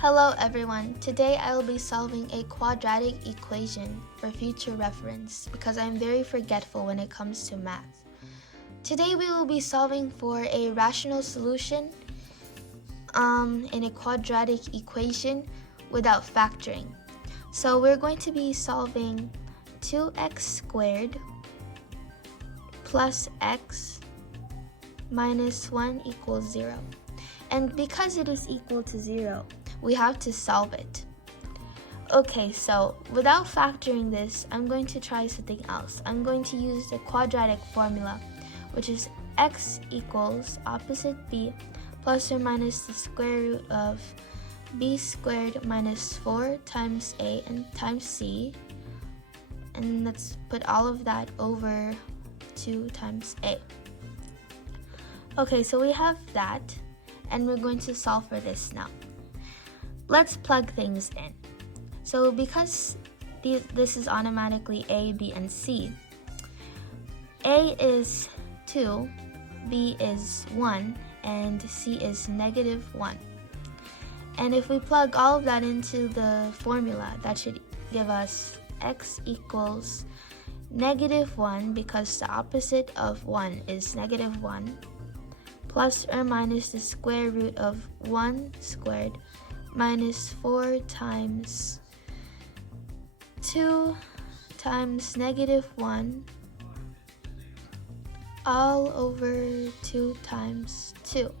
Hello everyone, today I will be solving a quadratic equation for future reference because I'm very forgetful when it comes to math. Today we will be solving for a rational solution in a quadratic equation without factoring. So we're going to be solving 2x squared plus x minus 1 equals 0. And because it is equal to 0, we have to solve it. Okay, so without factoring this, I'm going to try something else. I'm going to use the quadratic formula, which is x equals opposite b plus or minus the square root of b squared minus 4 times a and times c. And let's put all of that over 2 times a. Okay, so we have that, and we're going to solve for this now. Let's plug things in. So because this is automatically A, B, and C, A is 2, B is 1, and C is negative 1. And if we plug all of that into the formula, that should give us x equals negative 1, because the opposite of 1 is negative 1, plus or minus the square root of 1 squared minus 4 times 2 times negative 1 all over 2 times 2.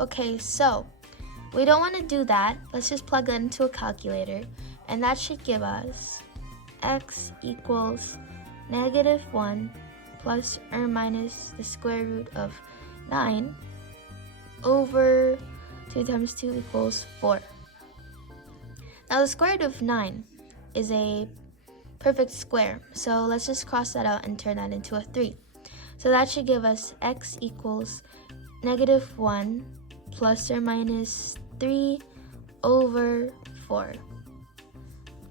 Okay, so we don't want to do that. Let's just plug that into a calculator, and that should give us x equals negative 1 plus or minus the square root of 9 over 2 times 2 equals 4. Now the square root of 9 is a perfect square, so let's just cross that out and turn that into a 3. So that should give us x equals negative 1 plus or minus 3 over 4.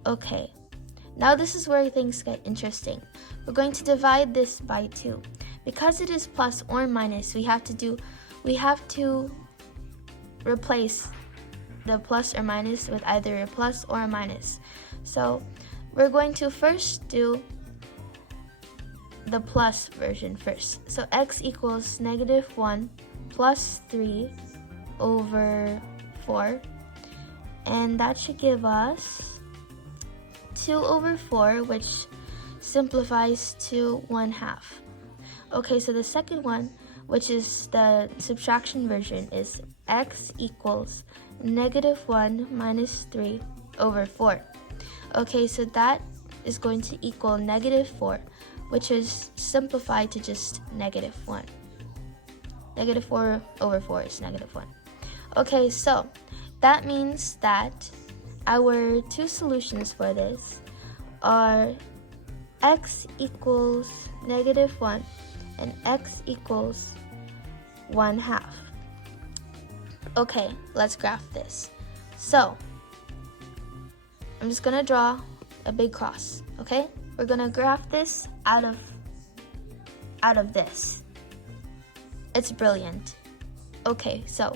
Okay, now this is where things get interesting. We're going to divide this by 2. Because it is plus or minus, we have to replace the plus or minus with either a plus or a minus. So we're going to first do the plus version first. So x equals negative 1 plus 3 over 4. And that should give us 2 over 4, which simplifies to 1/2. Okay, so the second one, which is the subtraction version, is x equals negative 1 minus 3 over 4. Okay, so that is going to equal negative 4, which is simplified to just negative 1. Negative 4 over 4 is negative 1. Okay, so that means that our two solutions for this are x equals negative 1 and x equals 1/2. Okay, let's graph this. So I'm just gonna draw a big cross. Okay, we're gonna graph this out of this. It's brilliant. Okay, so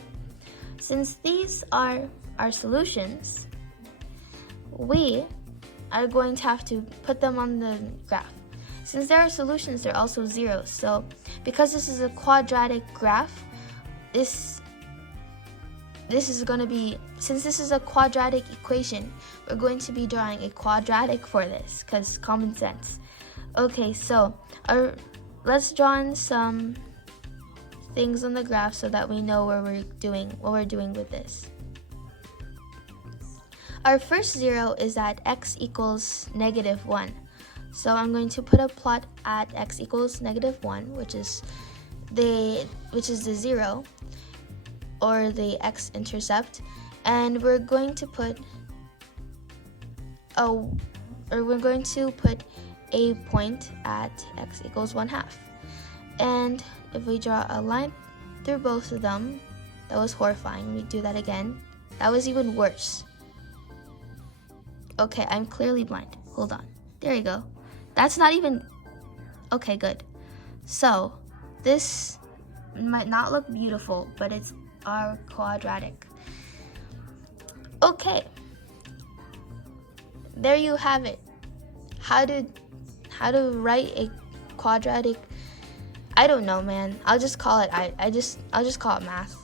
since these are our solutions, we are going to have to put them on the graph. Since there are solutions, there are also zeros. So because this is a quadratic graph, this is going to be, since this is a quadratic equation, we're going to be drawing a quadratic for this, because common sense. Okay, so let's draw in some things on the graph so that we know what we're doing with this. Our first zero is at x equals negative 1. So I'm going to put a plot at x equals negative 1, which is the 0, or the x-intercept, and we're going to put a point at x equals 1/2. And if we draw a line through both of them, that was horrifying. We do that again. That was even worse. Okay, I'm clearly blind. Hold on. There you go. That's not even... Okay, good. So, this might not look beautiful, but it's our quadratic. Okay. There you have it. How to write a quadratic. I don't know, man. I'll just call it I'll just call it math.